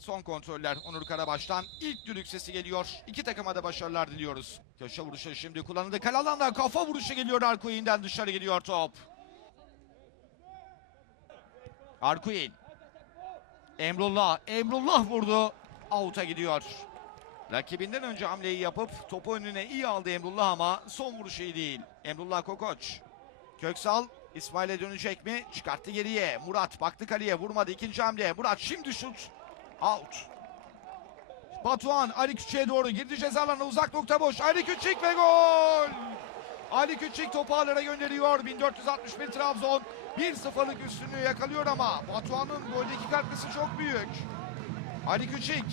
Son kontroller Onur Karabaş'tan. ilk düdük sesi geliyor. İki takıma da başarılar diliyoruz. Köşe vuruşu şimdi kullanıldı. Kale alandan kafa vuruşu geliyor Arkuin'den dışarı gidiyor top. Arkuin. Emrullah. Emrullah vurdu. Out'a gidiyor. Rakibinden önce hamleyi yapıp topu önüne iyi aldı Emrullah ama son vuruşu iyi değil. Emrullah Kokoç. Köksal İsmail'e dönecek mi? Çıkarttı geriye. Murat baktı kaleye vurmadı ikinci hamle. Murat şimdi şut. Out. Batuhan Ali Küçük'e doğru girdi ceza uzak nokta boş. Ali Küçük ve gol. Ali Küçük topu ağlara gönderiyor. 1461 Trabzon 1-0'lık üstünlüğü yakalıyor ama Batuhan'ın goldeki katkısı çok büyük. Ali Küçük.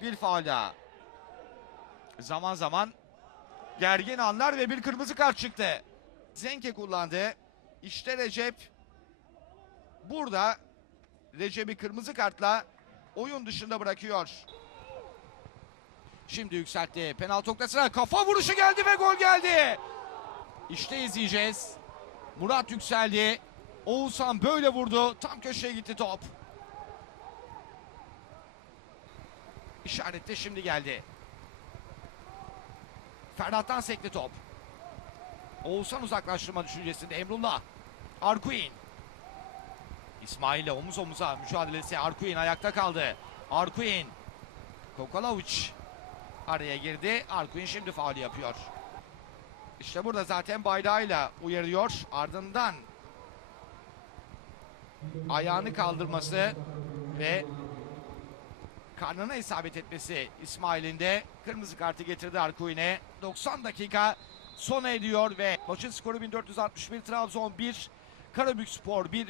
Bir faul daha. Zaman zaman gergin anlar ve bir kırmızı kart çıktı. Zenke kullandı. İşte Recep. Burada Recep'i kırmızı kartla oyun dışında bırakıyor. Şimdi yükseltti. Penaltı noktasına kafa vuruşu geldi ve gol geldi. İşte izleyeceğiz. Murat yükseldi. Oğuzhan böyle vurdu. Tam köşeye gitti top. İşarette şimdi geldi. Ferhat'tan sekti top. Oğuzhan uzaklaştırma düşüncesinde Emrullah. Arkuin. İsmail'le omuz omuza mücadelesi. Arkuin ayakta kaldı. Arkuin. Kokolavuç araya girdi. Arkuin şimdi faul yapıyor. İşte burada zaten bayrağıyla uyarıyor. Ardından ayağını kaldırması ve karnına isabet etmesi İsmail'in de kırmızı kartı getirdi Arkuin'e. 90 dakika sona ediyor ve maçın skoru 1461 Trabzon 1 Karabük Spor 1